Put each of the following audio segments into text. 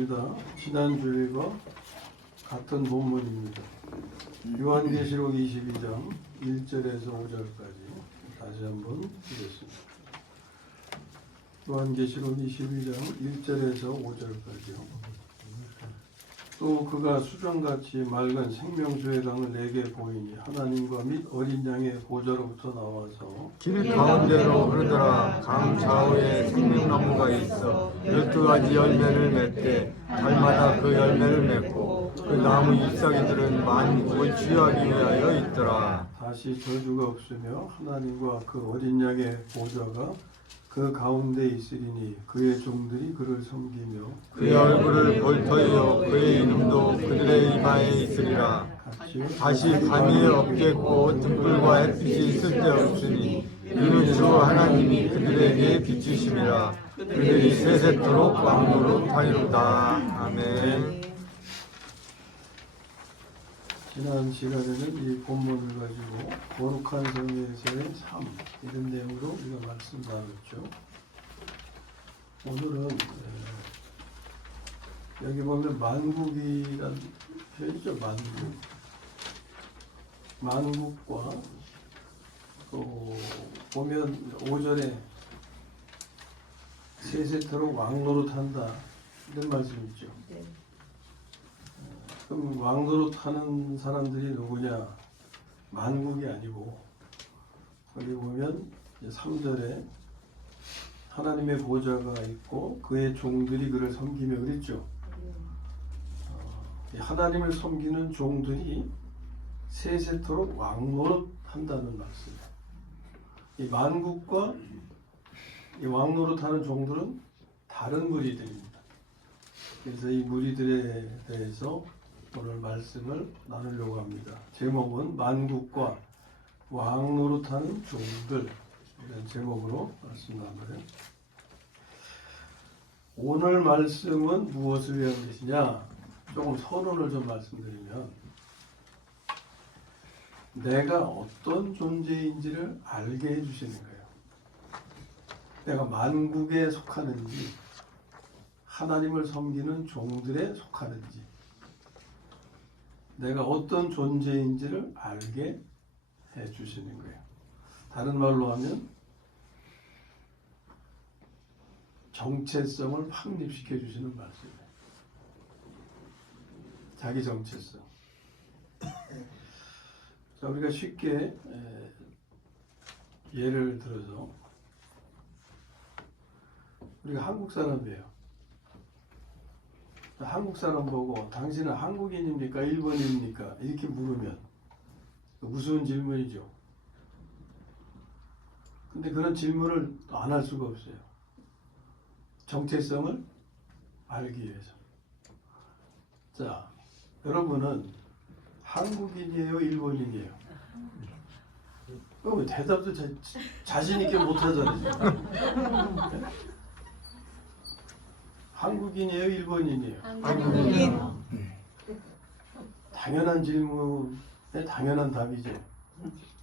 본문입니다. 지난주일과 같은 본문입니다. 요한계시록 22장 1절에서 5절까지 다시 한번 보겠습니다. 요한계시록 22장 1절에서 5절까지요. 또 그가 수정같이 맑은 생명수의 강을 내게 보이니 하나님과 및 어린 양의 보좌로부터 나와서 길 가운데로 흐르더라. 강 좌우에 생명나무가 있어 12가지 열매를 맺되 달마다 그 열매를 맺고 그 나무 잎사귀들은 만국을 치유하기 위하여 있더라. 다시 저주가 없으며 하나님과 그 어린 양의 보좌가 그 가운데 있으리니 그의 종들이 그를 섬기며 그의 얼굴을 볼 터이요 그의 이름도 그들의 이마에 있으리라. 다시 밤이 없겠고 등불과 햇빛이 쓸데없으니 이는 주 하나님이 그들에게 비추심이라. 그들이 세세토록 왕노로 타이로다. 아멘. 지난 시간에는 이 본문을 가지고 거룩한 성에서의 삶 이런 내용으로 우리가 말씀 나눴죠. 오늘은 여기 보면 만국이란 표현이죠. 만국과 또 보면 5절에 세세토록 왕노릇한다 이런 말씀이 있죠. 그럼 왕노릇 하는 사람들이 누구냐? 만국이 아니고 거기 보면 3절에 하나님의 보좌가 있고 그의 종들이 그를 섬기며 그랬죠. 하나님을 섬기는 종들이 세세토록 왕노릇 한다는 말씀. 이 만국과 이 왕노릇 하는 종들은 다른 무리들입니다. 그래서 이 무리들에 대해서 오늘 말씀을 나누려고 합니다. 제목은 만국과 왕노릇하는 종들 이런 제목으로 말씀 나눠요. 오늘 말씀은 무엇을 위한 것이냐? 조금 서론을 좀 말씀드리면 내가 어떤 존재인지를 알게 해주시는 거예요. 내가 만국에 속하는지 하나님을 섬기는 종들에 속하는지 내가 어떤 존재인지를 알게 해주시는 거예요. 다른 말로 하면 정체성을 확립시켜 주시는 말씀이에요. 자기 정체성. 자, 우리가 쉽게 예를 들어서 우리가 한국 사람이에요. 한국 사람 보고 당신은 한국인입니까? 일본인입니까? 이렇게 물으면 우스운 질문이죠. 근데 그런 질문을 안 할 수가 없어요. 정체성을 알기 위해서. 자, 여러분은 한국인이에요? 일본인이에요? 그럼 대답도 자신 있게 못 하잖아요. 한국인이에요? 일본인이에요? 한국인. 당연한 질문에 당연한 답이죠.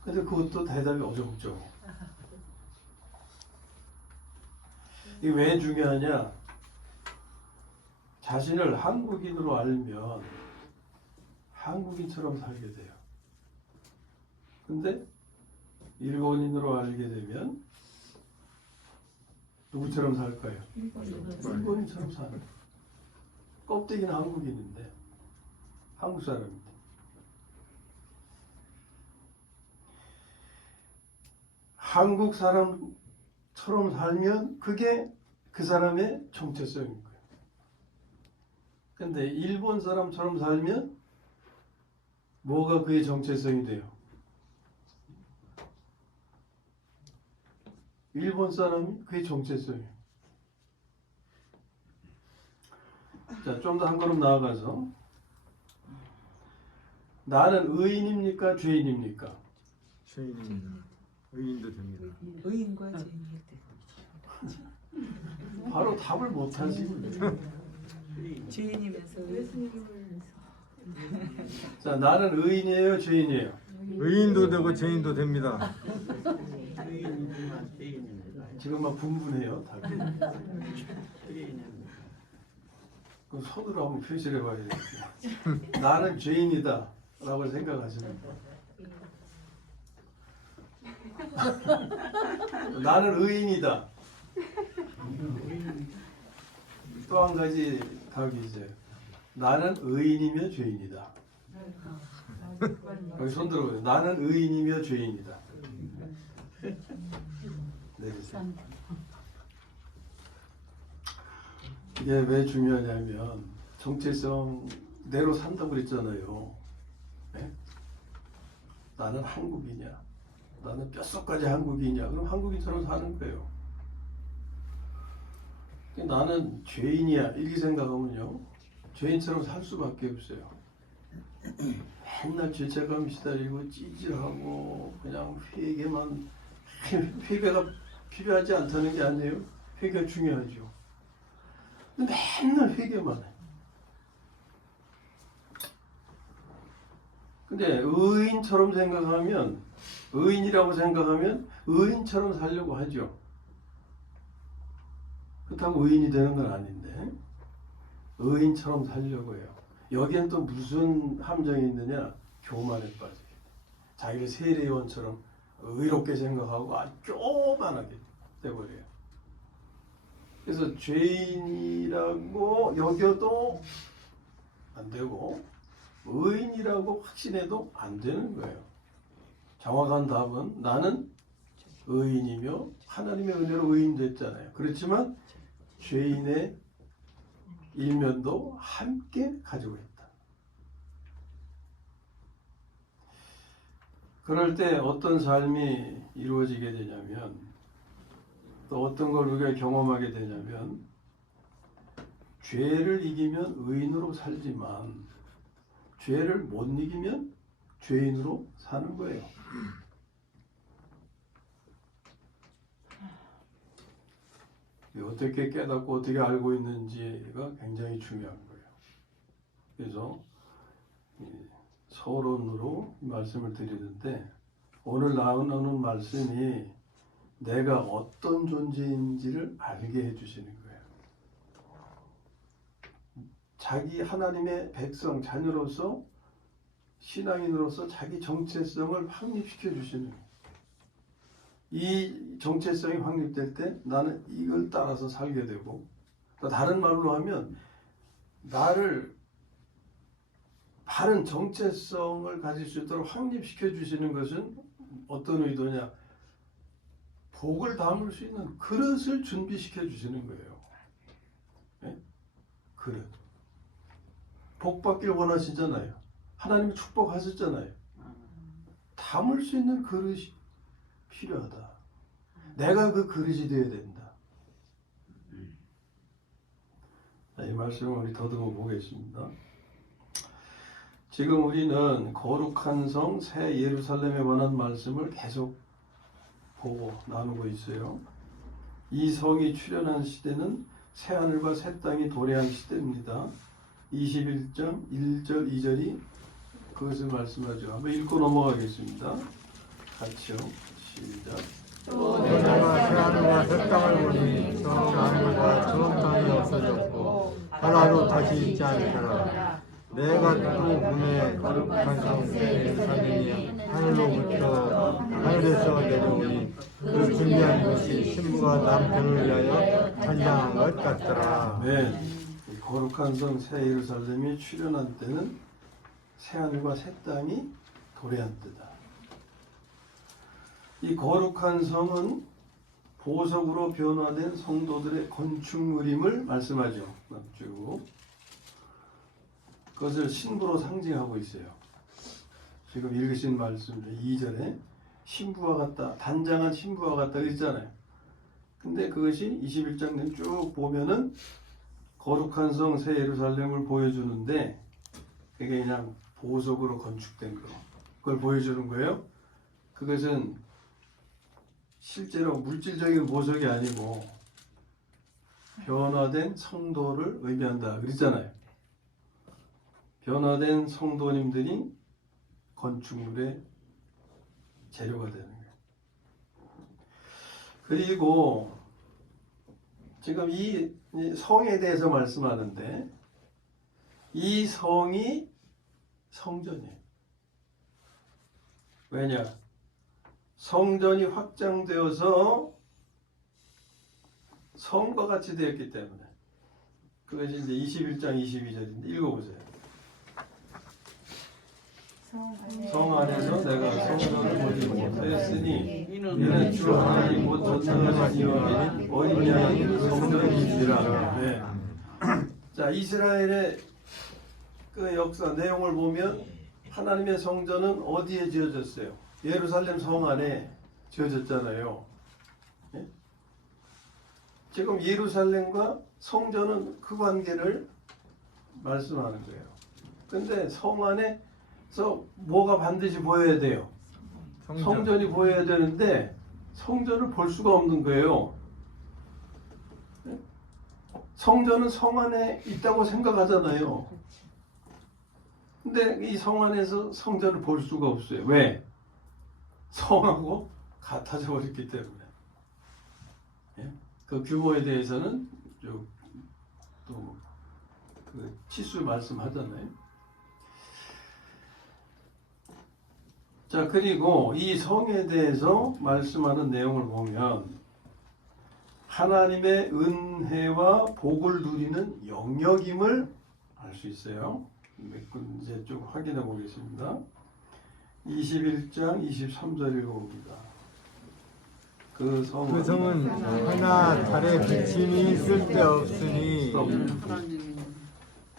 근데 그것도 대답이 어정쩡해. 이게 왜 중요하냐? 자신을 한국인으로 알면 한국인처럼 살게 돼요. 근데 일본인으로 알게 되면 누구처럼 살까요? 일본인처럼 사는. 껍데기는 한국인인데 한국 사람인데. 한국 사람처럼 살면 그게 그 사람의 정체성인 거예요. 근데 일본 사람처럼 살면 뭐가 그의 정체성이 돼요? 일본 사람이 그의 정체성이에요. 자, 좀 더 한 걸음 나아가서 나는 의인입니까? 죄인입니까? 죄인입니다. 의인도 됩니다. 의인과 죄인일 때 바로 답을 못하지. 죄인이면서 자, 나는 의인이에요? 죄인이에요? 의인도 되고 죄인도 됩니다. 지금 막 분분해요. 답이. 그럼 손으로 한번 표시를 해봐야 되겠죠. 나는 죄인이다 라고 생각하시는 거예요. 나는 의인이다. 또 한 가지 답이 있어요. 나는 의인이며 죄인이다. 여기 손 들어보세요. 나는 의인이며 죄인이다. 내리세요. 이게 왜 중요하냐면 정체성대로 산다고 그랬잖아요. 네? 나는 한국이냐? 나는 뼛속까지 한국이냐? 그럼 한국인처럼 사는 거예요. 나는 죄인이야 이렇게 생각하면요 죄인처럼 살 수밖에 없어요. 맨날 죄책감 시달리고 찌질하고 그냥 회개만 회개가 필요하지 않다는 게 아니에요. 회개가 중요하죠. 근데 맨날 회개만 해. 근데 의인처럼 생각하면 의인이라고 생각하면 의인처럼 살려고 하죠. 그렇다고 의인이 되는 건 아닌데 의인처럼 살려고 해요. 여기엔 또 무슨 함정이 있느냐? 교만에 빠지게. 자기를 세례요원처럼 의롭게 생각하고 아주 조만하게 돼버려요. 그래서 죄인이라고 여겨도 안 되고 의인이라고 확신해도 안 되는 거예요. 정확한 답은 나는 의인이며 하나님의 은혜로 의인 됐잖아요. 그렇지만 죄인의 일면도 함께 가지고 있다. 그럴 때 어떤 삶이 이루어지게 되냐면 또 어떤 걸 우리가 경험하게 되냐면 죄를 이기면 의인으로 살지만 죄를 못 이기면 죄인으로 사는 거예요. 어떻게 깨닫고 어떻게 알고 있는지가 굉장히 중요한 거예요. 그래서 서론으로 말씀을 드리는데 오늘 나오는 말씀이 내가 어떤 존재인지를 알게 해주시는 거예요. 자기 하나님의 백성, 자녀로서 신앙인으로서 자기 정체성을 확립시켜 주시는 거예요. 이 정체성이 확립될 때 나는 이걸 따라서 살게 되고 다른 말로 하면 나를 바른 정체성을 가질 수 있도록 확립시켜 주시는 것은 어떤 의도냐? 복을 담을 수 있는 그릇을 준비시켜 주시는 거예요. 네? 그릇. 복 받길 원하시잖아요. 하나님이 축복하셨잖아요. 담을 수 있는 그릇이 필요하다. 내가 그 그릇이 되어야 된다. 이 말씀을 우리 더듬어 보겠습니다. 지금 우리는 거룩한 성 새 예루살렘에 관한 말씀을 계속 보고 나누고 있어요. 이 성이 출현한 시대는 새 하늘과 새 땅이 도래한 시대입니다. 21장 1절 2절이 그것을 말씀하죠. 한번 읽고 넘어가겠습니다. 같이요. 시작. 또 내가 새하늘과 새 땅을 보니 저 하늘과 저 땅이 없어졌고 하나도 다시 있지 않더라. 내가 또 보매 거룩한 성새 예루살렘이 하늘로부터 하늘에서 내려오니 그 준비한 것이 신부가 남편을 위하여 찬양한 것 같더라. 네. 이 거룩한 성 새 예루살렘이 출현한 때는 새 하늘과 새 땅이 도래한 때다. 이 거룩한 성은 보석으로 변화된 성도들의 건축물임을 말씀하죠. 쭉. 그것을 신부로 상징하고 있어요. 지금 읽으신 말씀 2절에 신부와 같다, 단장한 신부와 같다 그랬잖아요. 근데 그것이 21장 쭉 보면은 거룩한 성 새 예루살렘을 보여주는데 그게 그냥 보석으로 건축된 거. 그걸 보여주는 거예요. 그것은 실제로 물질적인 보석이 아니고 변화된 성도를 의미한다 그랬잖아요. 변화된 성도님들이 건축물의 재료가 되는 거예요. 그리고 지금 이 성에 대해서 말씀하는데 이 성이 성전이에요. 왜냐? 성전이 확장되어서 성과 같이 되었기 때문에. 그것이 이제 21장 22절인데 읽어보세요. 성 안에서 내가 성전을 보지 못하였으니 이는 주 하나님 곧 전능하신 이와 및 어린 양이 그 성전이시라. 네. 자, 이스라엘의 그 역사 내용을 보면 하나님의 성전은 어디에 지어졌어요? 예루살렘 성 안에 지어졌잖아요. 예? 지금 예루살렘과 성전은 그 관계를 말씀하는 거예요. 근데 성 안에서 뭐가 반드시 보여야 돼요? 성전이 보여야 되는데 성전을 볼 수가 없는 거예요. 예? 성전은 성 안에 있다고 생각하잖아요. 근데 이 성 안에서 성전을 볼 수가 없어요. 왜? 성하고 같아져 버렸기 때문에. 예? 그 규모에 대해서는 또그 치수 말씀하잖아요. 자, 그리고 이 성에 대해서 말씀하는 내용을 보면 하나님의 은혜와 복을 누리는 영역임을 알 수 있어요. 몇 군 이제 쭉 확인해 보겠습니다. 21장 23절 읽어봅니다. 그 성은 해나 달의 비침이 쓸데없으니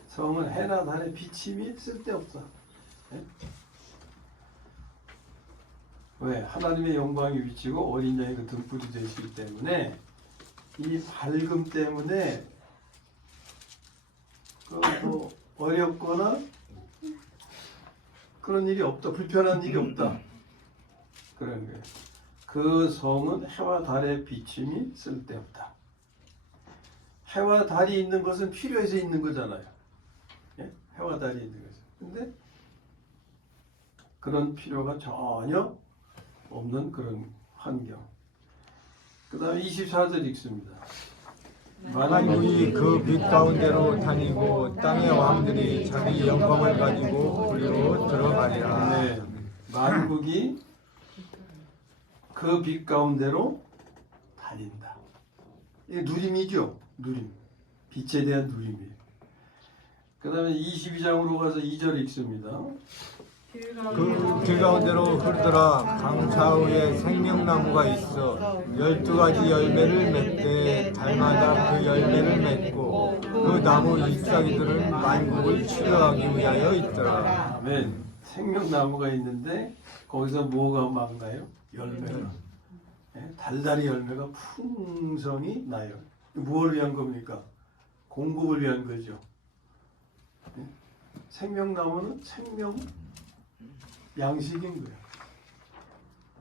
성은 해나 달의 비침이 쓸데없다. 예? 왜? 하나님의 영광이 비치고 어린 양이 그 등불이 되시기 때문에 이 밝음 때문에 뭐 어렵거나 그런 일이 없다. 불편한 일이 없다. 그런 거예요. 그 성은 해와 달의 비침이 쓸데없다. 해와 달이 있는 것은 필요해서 있는 거잖아요. 예? 해와 달이 있는 거죠. 근데 그런 필요가 전혀 없는 그런 환경. 그 다음에 24절 읽습니다. 만국이 그 빛 가운데로 다니고 땅의 왕들이 자기 영광을 가지고 그리로 들어가리라. 네, 만국이 그 빛 가운데로 다닌다. 이게 누림이죠. 누림. 빛에 대한 누림이에요. 그 다음에 22장으로 가서 2절 읽습니다. 그 길 가운데로 흐르더라. 강 좌우에 생명나무가 있어 12가지 열매를 맺되 달마다 그 열매를 맺고 그 나무 잎사귀들은 만국을 치료하기 위하여 있더라. 아멘. 생명나무가 있는데 거기서 뭐가 막 나요? 열매가. 예? 달달이 열매가 풍성히 나요. 무엇을 위한 겁니까? 공급을 위한 거죠. 예? 생명나무는 생명 양식인 거예요.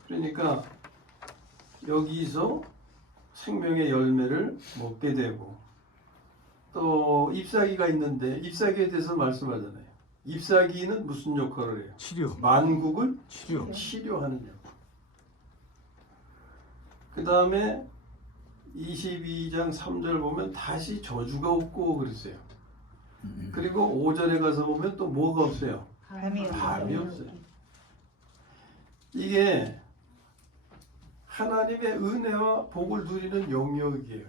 그러니까 여기서 생명의 열매를 먹게 되고 또 잎사귀가 있는데 잎사귀에 대해서 말씀하잖아요. 잎사귀는 무슨 역할을 해요? 치료. 만국을 치료. 치료하는 역할. 그 다음에 22장 3절 보면 다시 저주가 없고 그랬어요. 그리고 5절에 가서 보면 또 뭐가 없어요? 밤이 없어요. 이게 하나님의 은혜와 복을 누리는 영역이에요.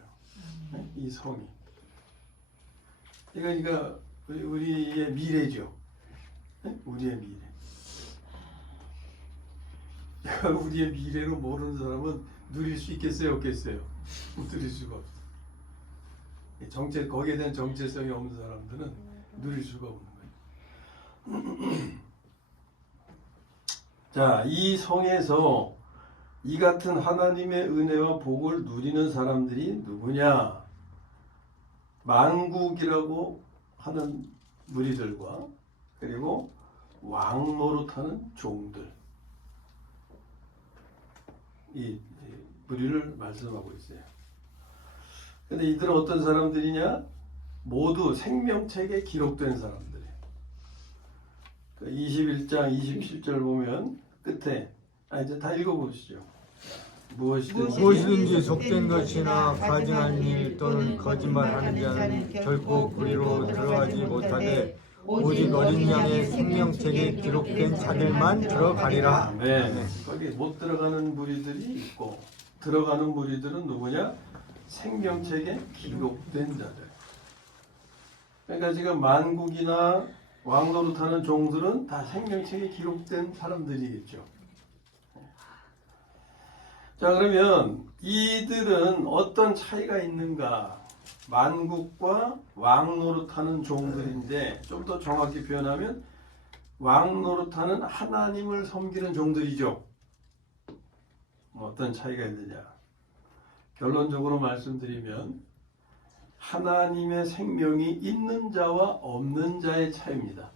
이 성이. 그러니까 우리의 미래죠. 우리의 미래. 우리의 미래로 모르는 사람은 누릴 수 있겠어요, 없겠어요? 누릴 수가 없어요. 거기에 대한 정체성이 없는 사람들은 누릴 수가 없는 거예요. 자, 이 성에서 이 같은 하나님의 은혜와 복을 누리는 사람들이 누구냐? 만국이라고 하는 무리들과 그리고 왕 노릇하는 종들, 이 무리를 말씀하고 있어요. 근데 이들은 어떤 사람들이냐? 모두 생명책에 기록된 사람들이에요. 21장 27절 보면 끝에 이제 다 읽어보시죠. 무엇이든지 속된 것이나 가증한 일 또는 거짓말하는 자는 결코 그리로 들어가지 못하되 오직 어린 양의 생명책에 기록된 자들만 들어가리라. 네. 거기 못 들어가는 무리들이 있고 들어가는 무리들은 누구냐? 생명책에 기록된 자들. 그러니까 지금 만국이나 왕노릇하는 종들은 다 생명책에 기록된 사람들이겠죠. 자, 그러면 이들은 어떤 차이가 있는가? 만국과 왕노릇하는 종들인데 좀 더 정확히 표현하면 왕노릇하는 하나님을 섬기는 종들이죠. 어떤 차이가 있느냐? 결론적으로 말씀드리면 하나님의 생명이 있는 자와 없는 자의 차이입니다.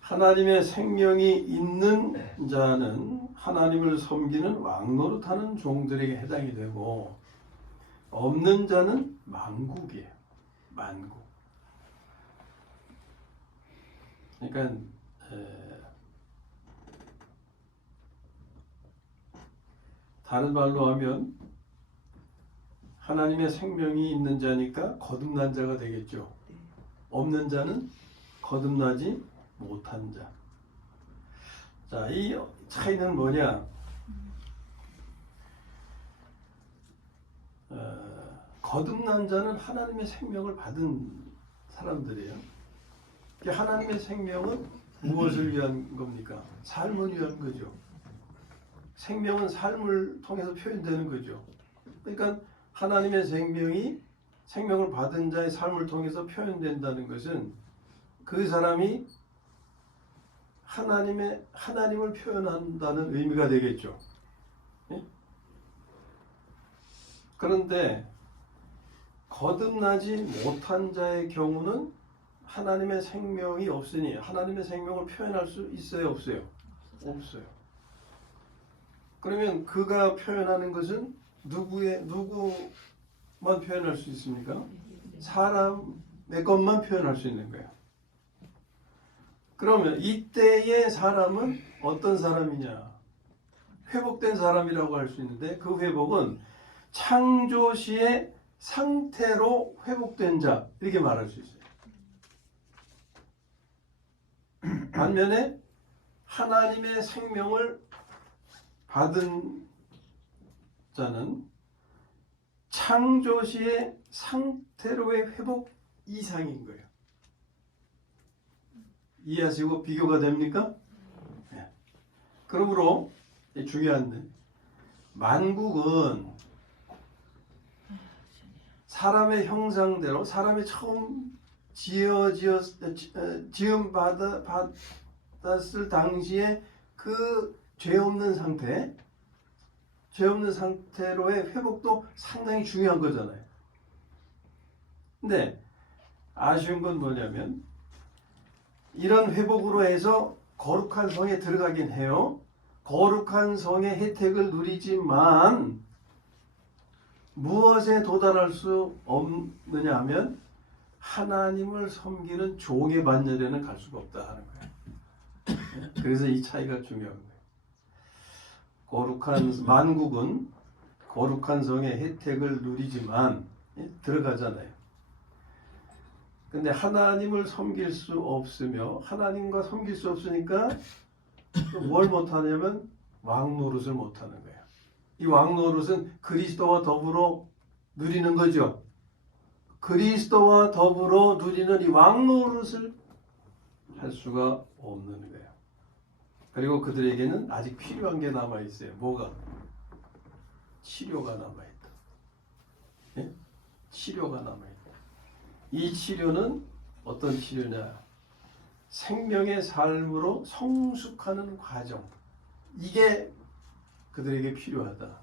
하나님의 생명이 있는 자는 하나님을 섬기는 왕노릇하는 종들에게 해당이 되고 없는 자는 만국이에요. 만국. 그러니까 다른 말로 하면 하나님의 생명이 있는 자니까 거듭난 자가 되겠죠. 없는 자는 거듭나지 못한 자. 자, 이 차이는 뭐냐? 거듭난 자는 하나님의 생명을 받은 사람들이에요. 하나님의 생명은 무엇을 위한 겁니까? 삶을 위한 거죠. 생명은 삶을 통해서 표현되는 거죠. 그러니까 하나님의 생명을 받은 자의 삶을 통해서 표현된다는 것은 그 사람이 하나님을 표현한다는 의미가 되겠죠. 예? 그런데 거듭나지 못한 자의 경우는 하나님의 생명이 없으니 하나님의 생명을 표현할 수 있어요, 없어요? 없어요. 그러면 그가 표현하는 것은 누구만 표현할 수 있습니까? 사람의 것만 표현할 수 있는 거예요. 그러면 이때의 사람은 어떤 사람이냐? 회복된 사람이라고 할 수 있는데 그 회복은 창조 시의 상태로 회복된 자 이렇게 말할 수 있어요. 반면에 하나님의 생명을 받은 자는 창조 시의 상태로의 회복 이상인 거예요. 이해하시고 비교가 됩니까? 네. 그러므로 중요한 만국은 사람의 형상대로 사람이 처음 지음 받았을 당시에 그 죄 없는 상태로의 회복도 상당히 중요한 거잖아요. 근데 아쉬운 건 뭐냐면 이런 회복으로 해서 거룩한 성에 들어가긴 해요. 거룩한 성의 혜택을 누리지만 무엇에 도달할 수 없느냐 하면 하나님을 섬기는 종의 반열에는 갈 수가 없다 하는 거예요. 그래서 이 차이가 중요한 거예요. 만국은 거룩한 성의 혜택을 누리지만 들어가잖아요. 근데 하나님을 섬길 수 없으며 하나님과 섬길 수 없으니까 뭘 못하냐면 왕노릇을 못하는 거예요. 이 왕노릇은 그리스도와 더불어 누리는 거죠. 그리스도와 더불어 누리는 이 왕노릇을 할 수가 없는 거예요. 그리고 그들에게는 아직 필요한 게 남아있어요. 뭐가? 치료가 남아있다. 예? 치료가 남아있다. 이 치료는 어떤 치료냐? 생명의 삶으로 성숙하는 과정. 이게 그들에게 필요하다.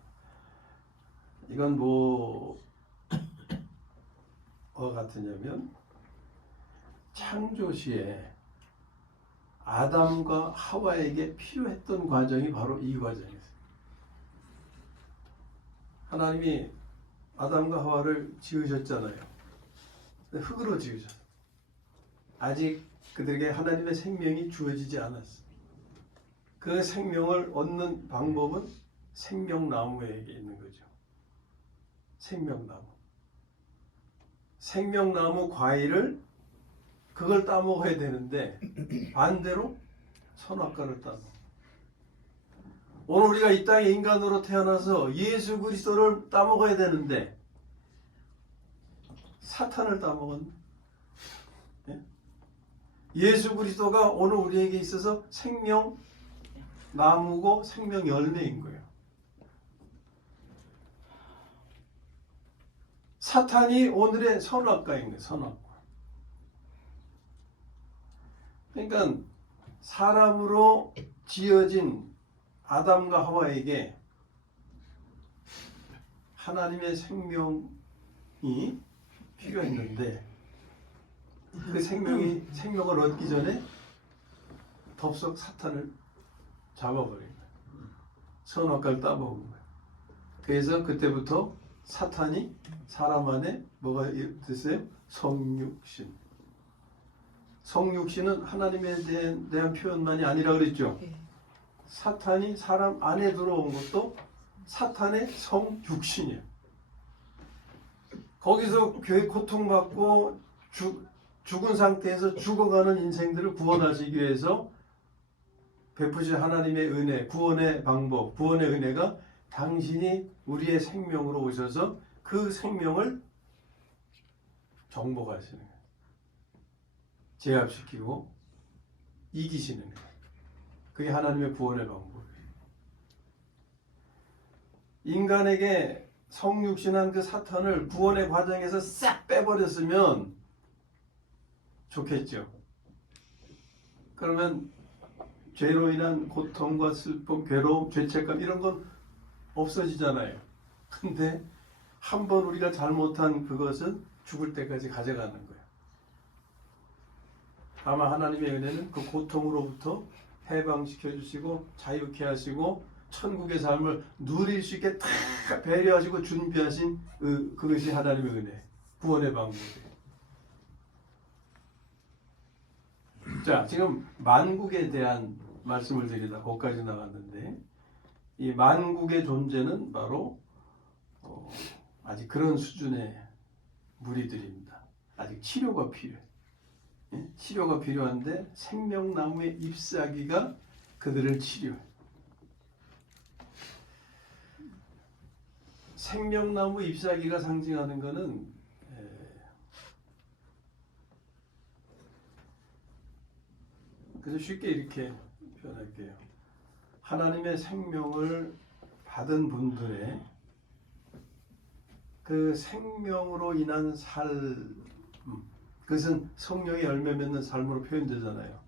이건 뭐와 같으냐면 창조 시에 아담과 하와에게 필요했던 과정이 바로 이 과정이었어요. 하나님이 아담과 하와를 지으셨잖아요. 흙으로 지으셨어요. 아직 그들에게 하나님의 생명이 주어지지 않았어요. 그 생명을 얻는 방법은 생명나무에게 있는 거죠. 생명나무. 생명나무 과일을 그걸 따먹어야 되는데 반대로 선악과를 따먹어. 오늘 우리가 이 땅에 인간으로 태어나서 예수 그리스도를 따먹어야 되는데 사탄을 따먹었네. 예? 예수 그리스도가 오늘 우리에게 있어서 생명 나무고 생명 열매인 거예요. 사탄이 오늘의 선악과인 거예요. 선악과. 그러니까 사람으로 지어진 아담과 하와에게 하나님의 생명이 필요했는데 그 생명을 얻기 전에 덥석 사탄을 잡아버린 거예요. 선악과를 따먹은 거예요. 그래서 그때부터 사탄이 사람 안에 뭐가 됐어요? 성육신. 성육신은 하나님에 대한 표현만이 아니라 그랬죠. 네. 사탄이 사람 안에 들어온 것도 사탄의 성육신이에요. 거기서 고통받고 죽은 상태에서 죽어가는 인생들을 구원하시기 위해서 베푸신 하나님의 은혜, 구원의 방법, 구원의 은혜가 당신이 우리의 생명으로 오셔서 그 생명을 정복하시는 거예요. 제압시키고 이기시는 거예요. 그게 하나님의 구원의 방법이에요. 인간에게 성육신한 그 사탄을 구원의 과정에서 싹 빼버렸으면 좋겠죠. 그러면 죄로 인한 고통과 슬픔, 괴로움, 죄책감 이런 건 없어지잖아요. 근데 한번 우리가 잘못한 그것은 죽을 때까지 가져가는 거예요. 아마 하나님의 은혜는 그 고통으로부터 해방시켜 주시고 자유케 하시고 천국의 삶을 누릴 수 있게 다 배려하시고 준비하신 그것이 하나님의 은혜, 구원의 방법이에요. 자, 지금 만국에 대한 말씀을 드리다 거기까지 나갔는데 이 만국의 존재는 바로 아직 그런 수준의 무리들입니다. 아직 치료가 필요해. 예? 치료가 필요한데 생명나무의 잎사귀가 그들을 치료해. 생명나무 잎사귀가 상징하는 것은 그래서 쉽게 이렇게 표현할게요. 하나님의 생명을 받은 분들의 그 생명으로 인한 삶, 그것은 성령의 열매 맺는 삶으로 표현되잖아요.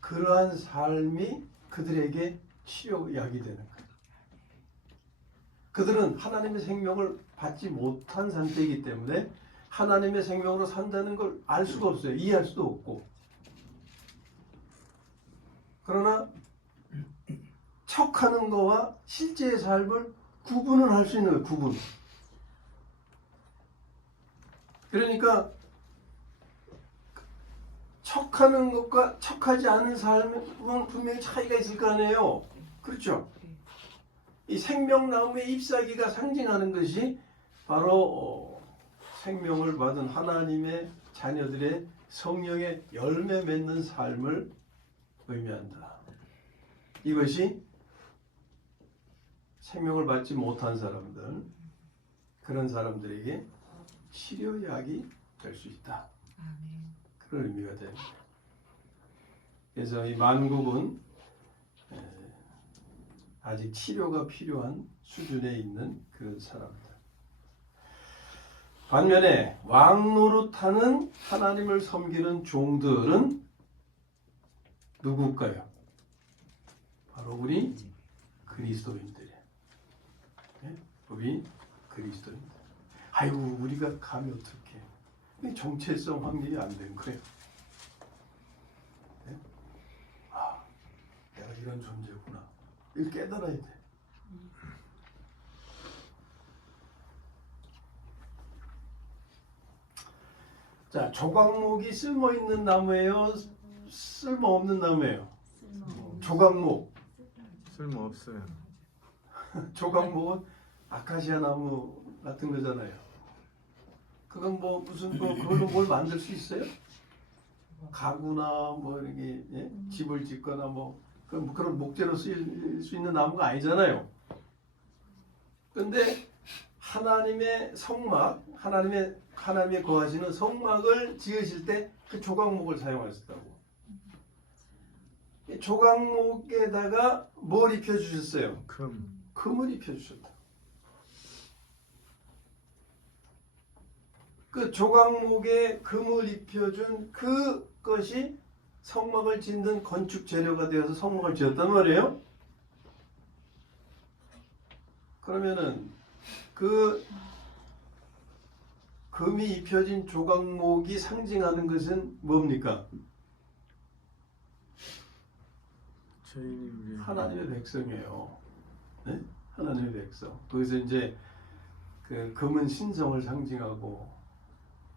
그러한 삶이 그들에게 치료약이 되는 거예요. 그들은 하나님의 생명을 받지 못한 상태이기 때문에 하나님의 생명으로 산다는 걸 알 수가 없어요. 이해할 수도 없고. 그러나 척하는 거와 실제의 삶을 구분을 할 수 있는 거예요. 구분. 그러니까 척하는 것과 척하지 않은 삶은 분명히 차이가 있을 거 아니에요. 그렇죠? 이 생명나무의 잎사귀가 상징하는 것이 바로 생명을 받은 하나님의 자녀들의 성령의 열매 맺는 삶을 의미한다. 이것이 생명을 받지 못한 사람들, 그런 사람들에게 치료약이 될 수 있다. 그런 의미가 됩니다. 그래서 이 만국은 아직 치료가 필요한 수준에 있는 그런 사람들. 반면에 왕 노릇하는 하나님을 섬기는 종들은 누굴까요? 바로 우리 그리스도인들이에요. 네? 우리 그리스도인들. 아이고 우리가 감히 어떻게 정체성 확립이 안 된 거예요. 네? 아, 내가 이런 존재구나. 이걸 깨달아야 돼. 자, 조각목이 쓸모 있는 나무예요? 쓸모 없는 나무예요? 조각목. 쓸모 없어요. 조각목은 아카시아 나무 같은 거잖아요. 그건 뭐 무슨 그걸로 뭘 만들 수 있어요? 가구나 뭐 이렇게 예? 집을 짓거나 뭐 그런 목재로 쓰일 수 있는 나무가 아니잖아요. 근데 하나님의 성막, 하나님의 거하시는 성막을 지으실 때 그 조각목을 사용하셨다고. 이 조각목에다가 뭘 입혀 주셨어요? 금을 입혀 주셨다. 그 조각목에 금을 입혀준 그것이 성막을 짓는 건축 재료가 되어서 성막을 지었단 말이에요. 그러면은 그 금이 입혀진 조각목이 상징하는 것은 뭡니까? 하나님의 백성이에요. 네? 하나님의 백성. 거기서 이제 그 금은 신성을 상징하고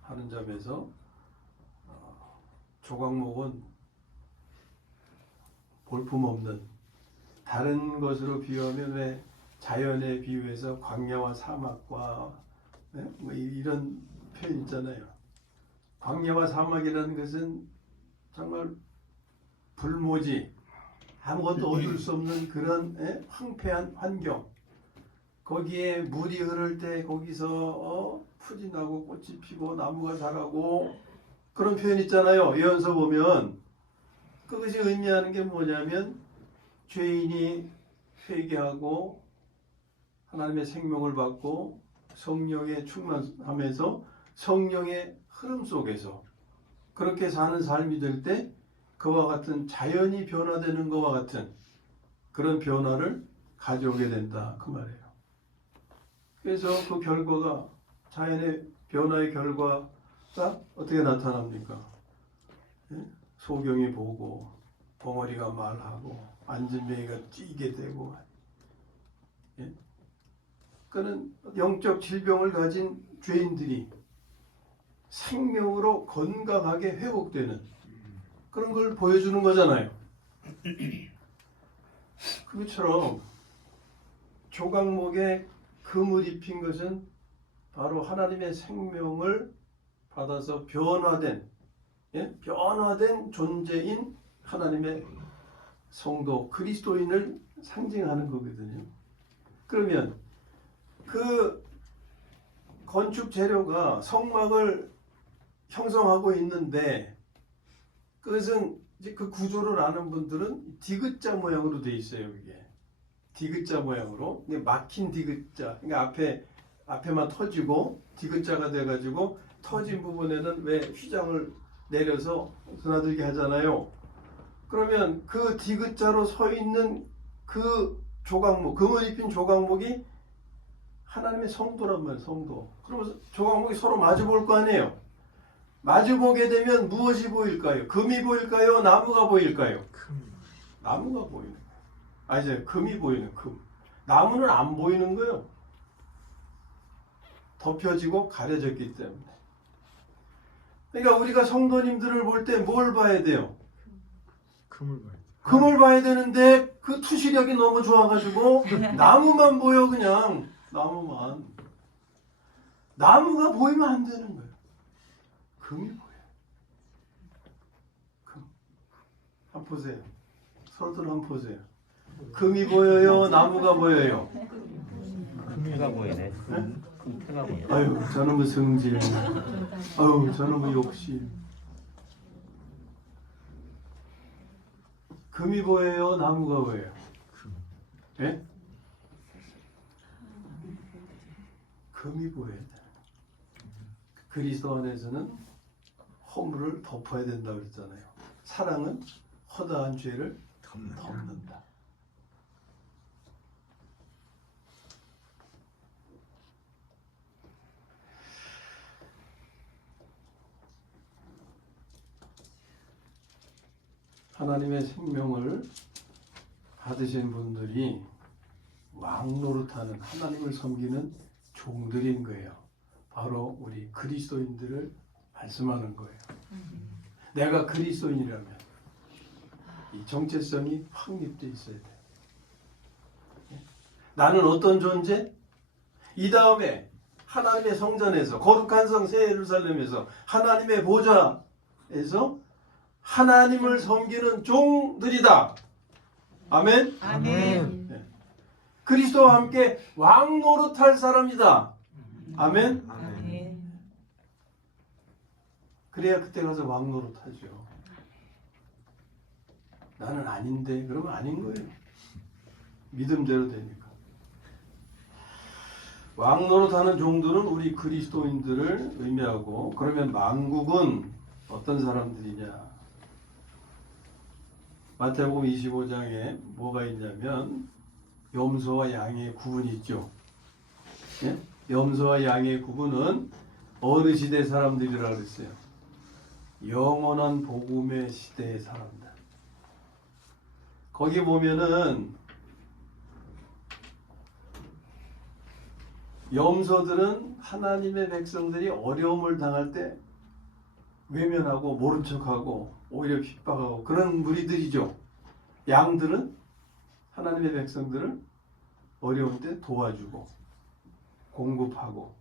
하는 점에서 조각목은 볼품없는 다른 것으로 비유하면 왜 자연에 비유해서 광야와 사막과 네? 뭐 이런 표현 있잖아요. 광야와 사막이라는 것은 정말 불모지 아무것도 얻을 수 없는 그런 황폐한 환경. 거기에 물이 흐를 때 거기서 풀이 나고 꽃이 피고 나무가 자라고 그런 표현 있잖아요. 예언서 보면 그것이 의미하는 게 뭐냐면 죄인이 회개하고 하나님의 생명을 받고 성령에 충만하면서 성령의 흐름 속에서 그렇게 사는 삶이 될 때 그와 같은 자연이 변화되는 것과 같은 그런 변화를 가져오게 된다 그 말이에요. 그래서 그 결과가 자연의 변화의 결과가 어떻게 나타납니까? 예? 소경이 보고 벙어리가 말하고 앉은 매가 뛰게 되고 예? 그는 영적 질병을 가진 죄인들이 생명으로 건강하게 회복되는 그런 걸 보여주는 거잖아요. 그것처럼 조각목에 금을 입힌 것은 바로 하나님의 생명을 받아서 변화된 존재인 하나님의 성도 그리스도인을 상징하는 거거든요. 그러면 그 건축 재료가 성막을 형성하고 있는데 그것은 이제 그 구조를 아는 분들은 디귿자 모양으로 되어 있어요. 이게 디귿자 모양으로 막힌 디귿자. 그러니까 앞에만 터지고 디귿자가 돼가지고 터진 부분에는 왜 휘장을 내려서 드나들게 하잖아요. 그러면 그 디귿자로 서 있는 그 조각목, 금을 입힌 조각목이 하나님의 성도란 말이에요. 성도. 그러면서 조각목이 서로 마주 볼 거 아니에요. 마주 보게 되면 무엇이 보일까요? 금이 보일까요? 나무가 보일까요? 나무가 보이는 거예요. 아니죠. 금이 보이는 금. 나무는 안 보이는 거예요. 덮여지고 가려졌기 때문에. 그러니까 우리가 성도님들을 볼 때 뭘 봐야 돼요? 금을 봐야 돼. 금을 봐야 되는데 그 투시력이 너무 좋아가지고 나무만 보여. 그냥 나무만. 나무가 보이면 안 되는 거예요. 금이 보여요. 금. 한번 보세요. 서로들 한번 보세요. 금이 보여요? 나무가 보여요? 금이가 보이네. 금태가 보이네. 아유, 저놈의 성질. 아유, 저놈의 욕심. 금이 보여요? 나무가 보여요? 예? 금이 보여야 돼. 그리스도 안에서는 허물을 덮어야 된다고 그랬잖아요. 사랑은 허다한 죄를 덮는다. 하나님의 생명을 받으신 분들이 왕노릇하는 하나님을 섬기는 종들인 거예요. 바로 우리 그리스도인들을 말씀하는 거예요. 내가 그리스도인이라면 이 정체성이 확립되어 있어야 돼요. 나는 어떤 존재? 이 다음에 하나님의 성전에서 거룩한 성 새 예루살렘에서 하나님의 보좌에서 하나님을 섬기는 종들이다. 아멘. 아멘. 그리스도와 함께 왕 노릇할 사람이다. 아멘. 아멘. 그래야 그때 가서 왕 노릇하죠. 나는 아닌데 그러면 아닌 거예요. 믿음대로 되니까. 왕 노릇하는 종들은 우리 그리스도인들을 의미하고, 그러면 만국은 어떤 사람들이냐? 마태복음 25장에 뭐가 있냐면 염소와 양의 구분이 있죠. 예? 염소와 양의 구분은 어느 시대 사람들이라 그랬어요? 영원한 복음의 시대의 사람들. 거기 보면은 염소들은 하나님의 백성들이 어려움을 당할 때 외면하고 모른 척하고 오히려 핍박하고 그런 무리들이죠. 양들은 하나님의 백성들을 어려울 때 도와주고 공급하고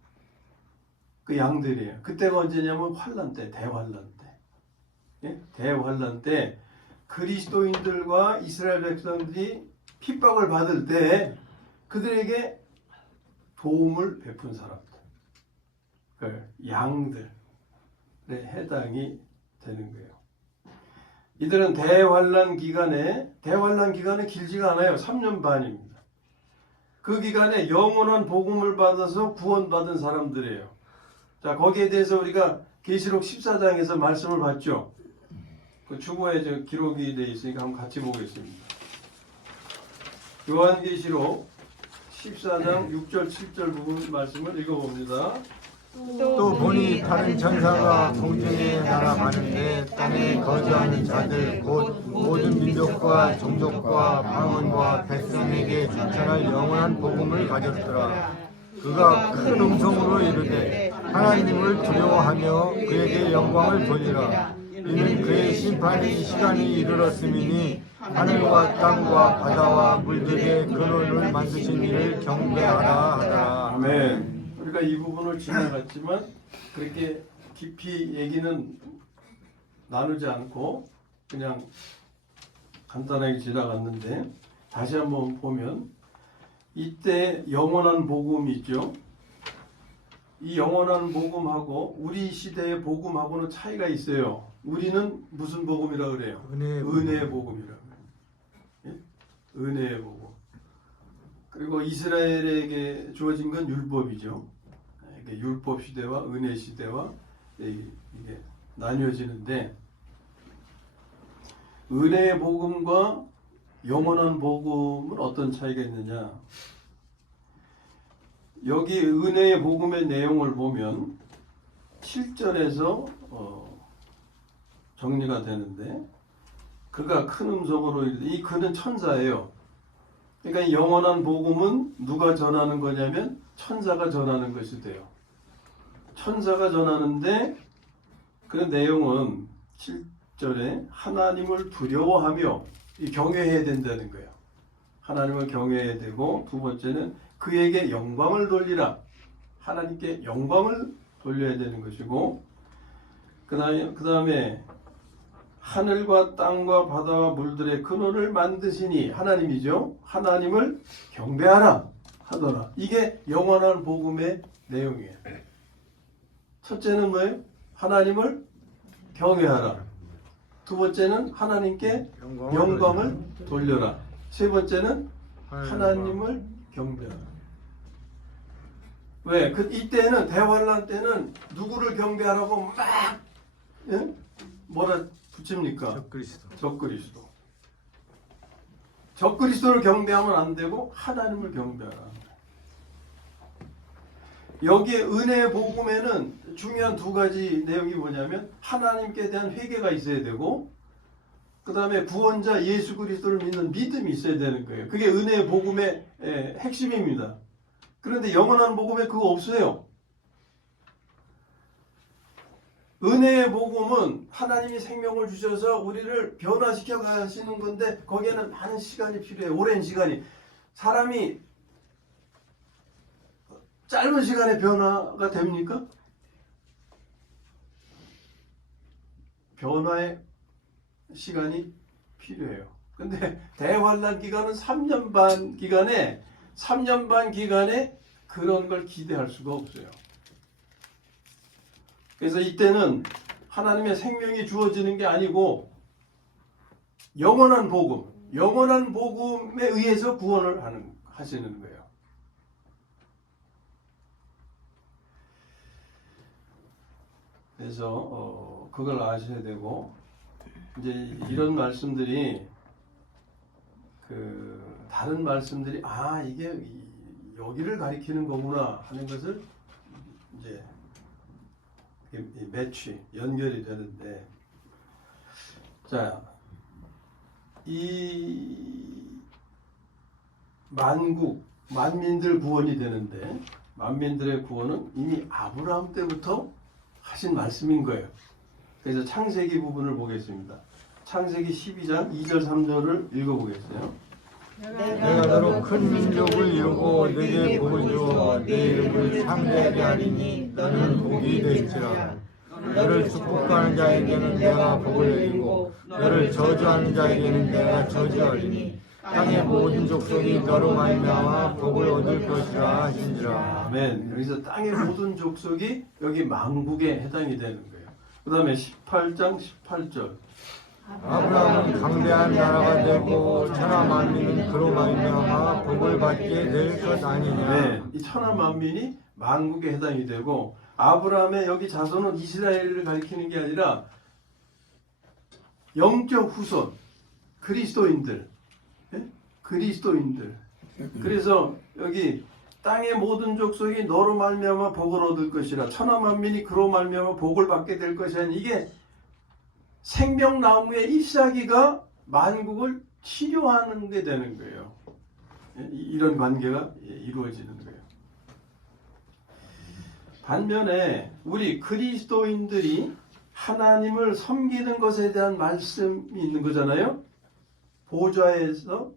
그 양들이에요. 그때가 언제냐면 환란 때, 대환란 때. 예? 대환란 때 그리스도인들과 이스라엘 백성들이 핍박을 받을 때 그들에게 도움을 베푼 사람들, 그 양들에 해당이 되는 거예요. 이들은 대환란 기간은 길지가 않아요. 3년 반입니다. 그 기간에 영원한 복음을 받아서 구원받은 사람들이에요. 자, 거기에 대해서 우리가 계시록 14장에서 말씀을 봤죠. 그 주보에 저 기록이 되어 있으니까 한번 같이 보겠습니다. 요한계시록 14장 6절 7절 부분 말씀을 읽어봅니다. 또 보니 다른 천사가 공중에 날아가는데 땅에 거주하는 자들 곧 모든 민족과 종족과 방언과 백성에게 전할 영원한 복음을 가졌더라. 그가 큰 음성으로 이르되 하나님을 두려워하며 그에게 영광을 돌리라. 이는 그의 심판의 시간이 이르렀음이니 하늘과 땅과 바다와 물들의 근원을 만드신 이를 경배하라 하라. 아멘. 우리가 이 부분을 지나갔지만 그렇게 깊이 얘기는 나누지 않고 그냥 간단하게 지나갔는데, 다시 한번 보면 이때 영원한 복음이 있죠. 이 영원한 복음하고 우리 시대의 복음하고는 차이가 있어요. 우리는 무슨 복음이라 그래요? 은혜의 복음이라 그래요. 예? 은혜의 복음. 그리고 이스라엘에게 주어진 건 율법이죠. 이게 율법 시대와 은혜 시대와 이게 나뉘어지는데, 은혜의 복음과 영원한 복음은 어떤 차이가 있느냐? 여기 은혜의 복음의 내용을 보면 7절에서 정리가 되는데, 그가 큰 음성으로 이르되, 이 그는 천사예요. 그러니까 이 영원한 복음은 누가 전하는 거냐면 천사가 전하는 것이 돼요. 천사가 전하는데 그 내용은 7절에 하나님을 두려워하며 경외해야 된다는 거예요. 하나님을 경외해야 되고, 두 번째는 그에게 영광을 돌리라. 하나님께 영광을 돌려야 되는 것이고, 그 다음에 하늘과 땅과 바다와 물들의 근원을 만드시니, 하나님이죠. 하나님을 경배하라 하더라. 이게 영원한 복음의 내용이에요. 첫째는 뭐예요? 하나님을 경외하라. 두 번째는 하나님께 영광을 돌려라. 세 번째는 하나님을 경배하라. 왜? 이때는, 대환란 때는 누구를 경배하라고 막 뭐라 붙입니까? 적그리스도. 적그리스도를 경배하면 안 되고 하나님을 경배하라. 여기에 은혜의 복음에는 중요한 두 가지 내용이 뭐냐면, 하나님께 대한 회개가 있어야 되고, 그 다음에 구원자 예수 그리스도를 믿는 믿음이 있어야 되는 거예요. 그게 은혜의 복음의 핵심입니다. 그런데 영원한 복음에 그거 없어요. 은혜의 복음은 하나님이 생명을 주셔서 우리를 변화시켜 가시는 건데, 거기에는 많은 시간이 필요해요. 오랜 시간이. 사람이 짧은 시간에 변화가 됩니까? 변화의 시간이 필요해요. 근데 대환란 기간은 3년 반 기간에 3년 반 기간에 그런 걸 기대할 수가 없어요. 그래서 이때는 하나님의 생명이 주어지는 게 아니고 영원한 복음에 의해서 구원을 하시는 거예요. 그래서 그걸 아셔야 되고, 이제 이런 말씀들이 다른 말씀들이 이게 여기를 가리키는 거구나 하는 것을 이제 매치 연결이 되는데, 자, 이 만민들 구원이 되는데, 만민들의 구원은 이미 아브라함 때부터 하신 말씀인 거예요. 그래서 창세기 부분을 보겠습니다. 창세기 12장 2절 3절을 읽어보겠어요. 내가 너로 큰 민족을 이루고 네게 복을 주어 네 이름을 창대하게 하리니 너는 복이 될지라. 너를 축복하는 자에게는 내가 복을 내리고 너를 저주하는 자에게는 내가 저주하리니 땅의 모든 족속이 너로 말미암아 복을 얻을 것이라 하신지라. 아멘. 여기서 땅의 모든 족속이 여기 만국에 해당이 되는 거예요. 그 다음에 18장 18절. 아브라함은 강대한 나라가 되고 천하 만민은 그로 말미암아 복을 받게 될 것 아니냐. 네, 이 천하 만민이 만국에 해당이 되고, 아브라함의 여기 자손은 이스라엘을 가리키는 게 아니라 영적 후손 그리스도인들. 그래서 여기 땅의 모든 족속이 너로 말미암아 복을 얻을 것이라. 천하 만민이 그로 말미암아 복을 받게 될 것이라. 이게 생명나무의 잎사귀가 만국을 치료하는 게 되는 거예요. 이런 관계가 이루어지는 거예요. 반면에 우리 그리스도인들이 하나님을 섬기는 것에 대한 말씀이 있는 거잖아요. 보좌에서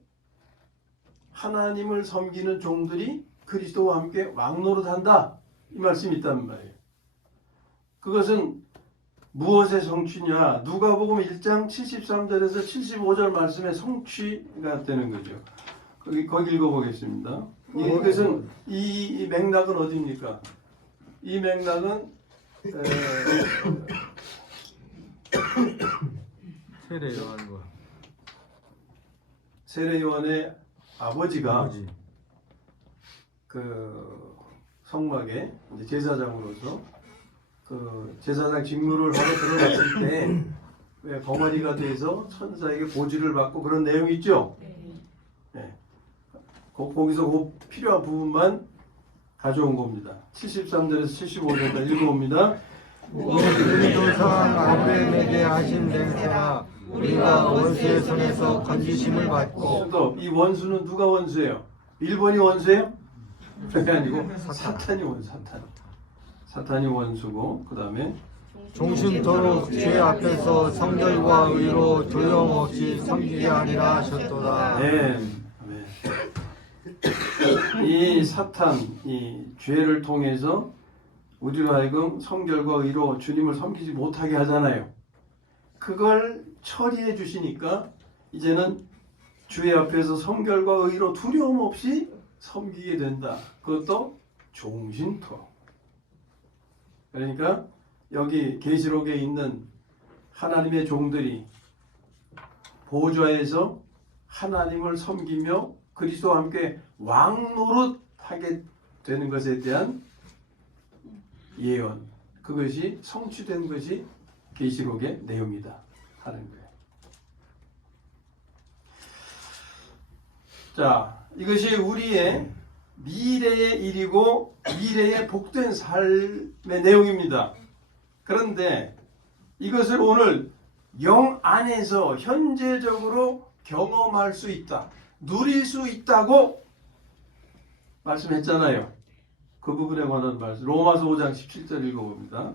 하나님을 섬기는 종들이 그리스도와 함께 왕노릇한다, 이 말씀이 있단 말이에요. 그것은 무엇의 성취냐? 누가복음 1장 73절에서 75절 말씀의 성취가 되는 거죠. 거기 읽어보겠습니다. 이것은 이 맥락은 어디입니까? 이 맥락은 세례 요한과 세례 요한의 아버지가 아버지. 그 성막에 이제 제사장으로서 그 제사장 직무를 하러 들어갔을 때 왜 벙어리가 돼서 천사에게 보지를 받고 그런 내용이 있죠. 네. 거기서 그 필요한 부분만 가져온 겁니다. 73절에서 75절까지 읽어봅니다. 우리 조상 아브라함에게 하신 맹세가 우리가 원수의 손에서 건지심을 받고. 또 이 원수는 누가 원수예요? 일본이 원수예요? 그게 아니고 사탄이 원수. 사탄이 원수고, 그 다음에 종신토록 죄 앞에서 성결과 의로 두려움없이 섬기게 하리라 하셨도다. 네. 이 사탄, 이 죄를 통해서 우리로 하여금 성결과 의로 주님을 섬기지 못하게 하잖아요. 그걸 처리해 주시니까 이제는 주의 앞에서 성결과 의로 두려움 없이 섬기게 된다. 그것도 종신토록. 그러니까 여기 계시록에 있는 하나님의 종들이 보좌에서 하나님을 섬기며 그리스도와 함께 왕노릇하게 되는 것에 대한 예언, 그것이 성취된 것이 계시록의 내용이다 하는 거예요. 자, 이것이 우리의 미래의 일이고 미래의 복된 삶의 내용입니다. 그런데 이것을 오늘 영 안에서 현재적으로 경험할 수 있다, 누릴 수 있다고 말씀했잖아요. 그 부분에 관한 말씀, 로마서 5장 17절 읽어봅니다.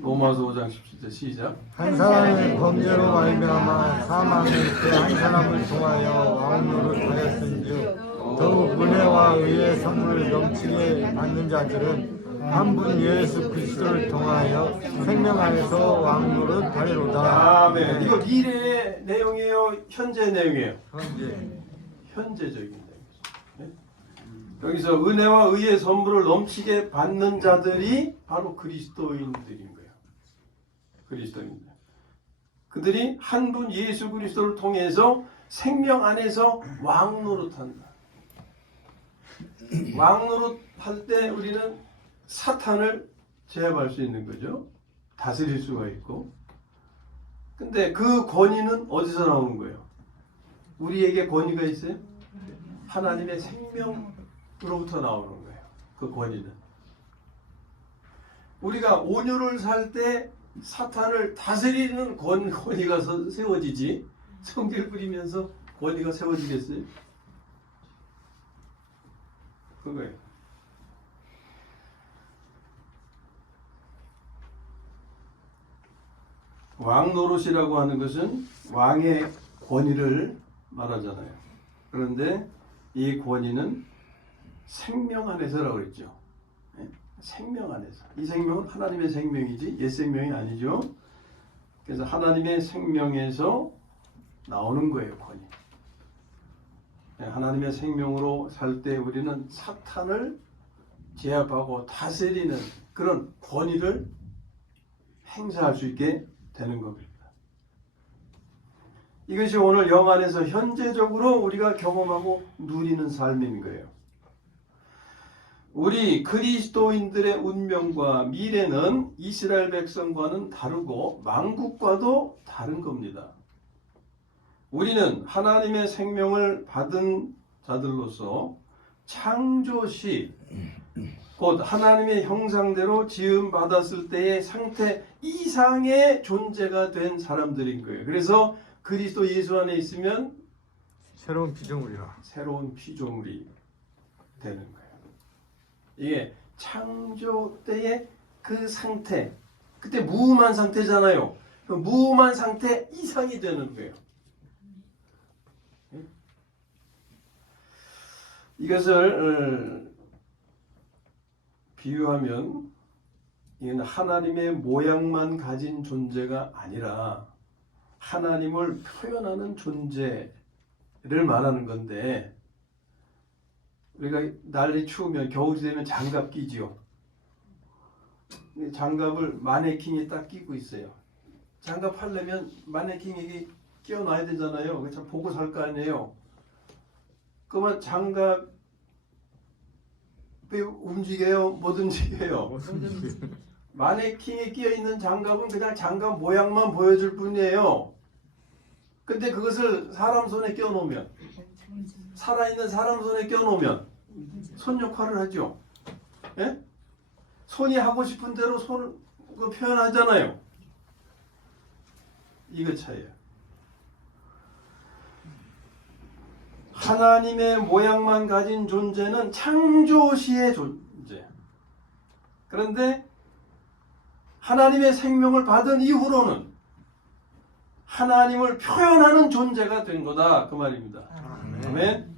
로마서 5장 17절 시작. 한 사람의 범죄로 말미암아 사망이 그 한 사람을 통하여 왕노릇하였은즉 더욱 은혜와 의의 선물을 넘치게 받는 자들은 한 분 예수 그리스도를 통하여 생명 안에서 왕노릇 하리로다. 아멘. 이거 미래의 내용이에요? 현재 내용이에요? 현재. 현재적인 내용이죠. 네? 여기서 은혜와 의의 선물을 넘치게 받는 자들이 바로 그리스도인들인 거예요. 그리스도인들. 그들이 한 분 예수 그리스도를 통해서 생명 안에서 왕노릇한다. 왕노릇할 때 우리는 사탄을 제압할 수 있는 거죠. 다스릴 수가 있고. 근데 그 권위는 어디서 나오는 거예요? 우리에게 권위가 있어요? 하나님의 생명으로부터 나오는 거예요. 그 권위는. 우리가 온유를 살 때 사탄을 다스리는 권위가 세워지지, 성기를 뿌리면서 권위가 세워지겠어요? 그거예요. 왕노릇이라고 하는 것은 왕의 권위를 말하잖아요. 그런데 이 권위는 생명 안에서라고 그랬죠. 생명 안에서. 이 생명은 하나님의 생명이지 옛 생명이 아니죠. 그래서 하나님의 생명에서 나오는 거예요, 권위. 하나님의 생명으로 살 때 우리는 사탄을 제압하고 다스리는 그런 권위를 행사할 수 있게 되는 겁니다. 이것이 오늘 영 안에서 현재적으로 우리가 경험하고 누리는 삶인 거예요. 우리 그리스도인들의 운명과 미래는 이스라엘 백성과는 다르고 만국과도 다른 겁니다. 우리는 하나님의 생명을 받은 자들로서 창조시 곧 하나님의 형상대로 지음받았을 때의 상태 이상의 존재가 된 사람들인 거예요. 그래서 그리스도 예수 안에 있으면 새로운 피조물이라. 새로운 피조물이 되는 거예요. 이게 창조 때의 그 상태, 그때 무음한 상태잖아요. 그 무음한 상태 이상이 되는 거예요. 이것을 비유하면 이건 하나님의 모양만 가진 존재가 아니라 하나님을 표현하는 존재를 말하는 건데, 우리가 날이 추우면 겨울이 되면 장갑 끼지요. 장갑을 마네킹이 딱 끼고 있어요. 장갑 하려면 마네킹에게 끼워놔야 되잖아요. 참 보고 살 거 아니에요. 그러면 장갑이 움직여요? 못 움직여요? 마네킹에 끼어있는 장갑은 그냥 장갑 모양만 보여줄 뿐이에요. 근데 그것을 사람 손에 끼워놓으면, 살아있는 사람 손에 끼워놓으면 손 역할을 하죠. 예? 손이 하고 싶은 대로 손을 표현하잖아요. 이거 차이예요. 하나님의 모양만 가진 존재는 창조시의 존재. 그런데 하나님의 생명을 받은 이후로는 하나님을 표현하는 존재가 된 거다, 그 말입니다. 아멘.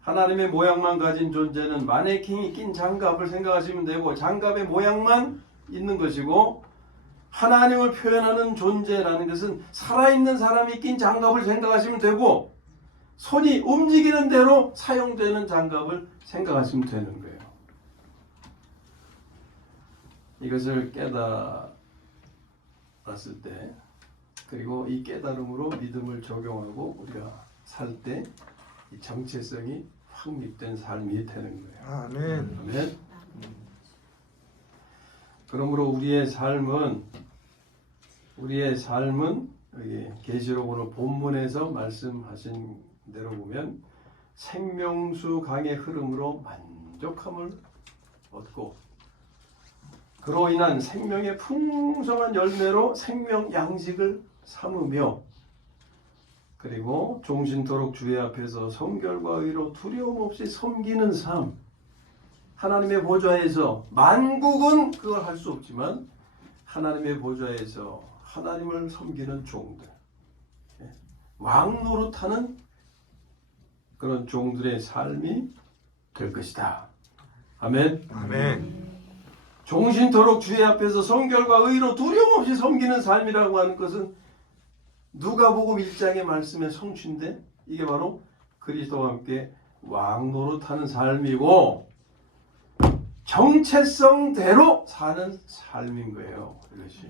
하나님의 모양만 가진 존재는 마네킹이 낀 장갑을 생각하시면 되고, 장갑의 모양만 있는 것이고, 하나님을 표현하는 존재라는 것은 살아있는 사람이 낀 장갑을 생각하시면 되고, 손이 움직이는 대로 사용되는 장갑을 생각하시면 되는 거예요. 이것을 깨달았을 때, 그리고 이 깨달음으로 믿음을 적용하고 우리가 살 때 이 정체성이 확립된 삶이 되는 거예요. 아멘. 아멘. 그러므로 우리의 삶은 여기 계시록 오늘 본문에서 말씀하신 대로 보면 생명수 강의 흐름으로 만족함을 얻고, 그로 인한 생명의 풍성한 열매로 생명 양식을 삼으며, 그리고 종신토록 주의 앞에서 성결과 의로 두려움 없이 섬기는 삶, 하나님의 보좌에서, 만국은 그걸 할 수 없지만 하나님의 보좌에서 하나님을 섬기는 종들, 왕노릇하는 그런 종들의 삶이 될 것이다. 아멘. 아멘. 종신토록 주의 앞에서 성결과 의로 두려움 없이 섬기는 삶이라고 하는 것은 누가복음 1장의 말씀의 성취인데 이게 바로 그리스도와 함께 왕노릇하는 삶이고 정체성대로 사는 삶인 거예요. 이것이.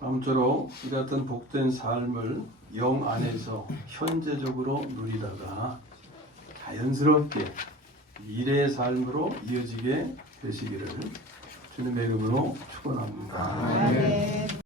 아무쪼록 이 같은 복된 삶을 영 안에서 현재적으로 누리다가 자연스럽게 미래의 삶으로 이어지게 되시기를 주님의 이름으로 축원합니다.